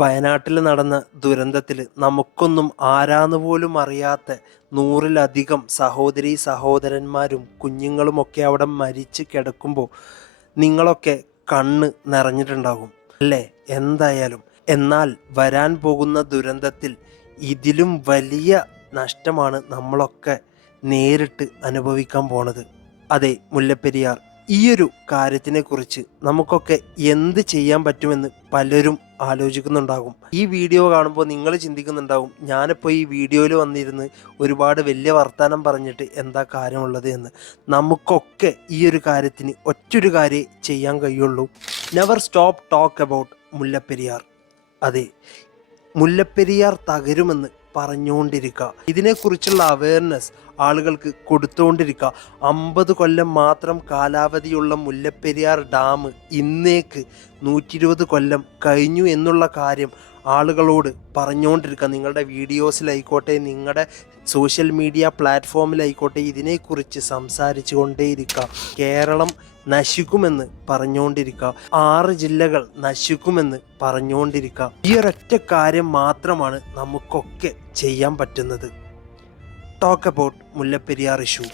വയനാട്ടിൽ നടന്ന ദുരന്തത്തിൽ നമുക്കൊന്നും ആരാന്ന് പോലും അറിയാത്ത 100-ലധികം സഹോദരീ സഹോദരന്മാരും കുഞ്ഞുങ്ങളുമൊക്കെ അവിടെ മരിച്ച് കിടക്കുമ്പോൾ നിങ്ങളൊക്കെ കണ്ണ് നിറഞ്ഞിട്ടുണ്ടാകും അല്ലേ? എന്തായാലും എന്നാൽ വരാൻ പോകുന്ന ദുരന്തത്തിൽ ഇതിലും വലിയ നഷ്ടമാണ് നമ്മളൊക്കെ നേരിട്ട് അനുഭവിക്കാൻ പോണത്. അതെ, മുല്ലപ്പെരിയാർ ഈയൊരു കാര്യത്തിനെക്കുറിച്ച് നമുക്കൊക്കെ എന്ത് ചെയ്യാൻ പറ്റുമെന്ന് പലരും ആലോചിക്കുന്നുണ്ടാകും. ഈ വീഡിയോ കാണുമ്പോൾ നിങ്ങൾ ചിന്തിക്കുന്നുണ്ടാകും, ഞാനിപ്പോൾ ഈ വീഡിയോയിൽ വന്നിരുന്ന് ഒരുപാട് വലിയ വർത്തമാനം പറഞ്ഞിട്ട് എന്താ കാര്യമുള്ളത് എന്ന്. നമുക്കൊക്കെ ഈ ഒരു കാര്യത്തിന് ഒറ്റൊരു കാര്യം ചെയ്യാൻ കഴിയുള്ളൂ. Never stop talk about Mullaperiyar. അതെ, മുല്ലപ്പെരിയാർ തകരുമെന്ന് പറഞ്ഞുകൊണ്ടിരിക്കുക, ഇതിനെക്കുറിച്ചുള്ള അവയർനെസ് ആളുകൾക്ക് കൊടുത്തുകൊണ്ടിരിക്കുക. 50 കൊല്ലം മാത്രം കാലാവധിയുള്ള മുല്ലപ്പെരിയാർ ഡാം ഇന്നേക്ക് 120 കൊല്ലം കഴിഞ്ഞു എന്നുള്ള കാര്യം ആളുകളോട് പറഞ്ഞുകൊണ്ടിരിക്കുക. നിങ്ങളുടെ വീഡിയോസിലായിക്കോട്ടെ, നിങ്ങളുടെ സോഷ്യൽ മീഡിയ പ്ലാറ്റ്ഫോമിലായിക്കോട്ടെ, ഇതിനെക്കുറിച്ച് സംസാരിച്ചു കൊണ്ടേയിരിക്കുക. കേരളം നശിക്കുമെന്ന് പറഞ്ഞുകൊണ്ടിരിക്കുക, 6 ജില്ലകൾ നശിക്കുമെന്ന് പറഞ്ഞുകൊണ്ടിരിക്കുക. ഈ ഒരൊറ്റ കാര്യം മാത്രമാണ് നമുക്കൊക്കെ ചെയ്യാൻ പറ്റുന്നത്. Talk about Mullaperiyar issue.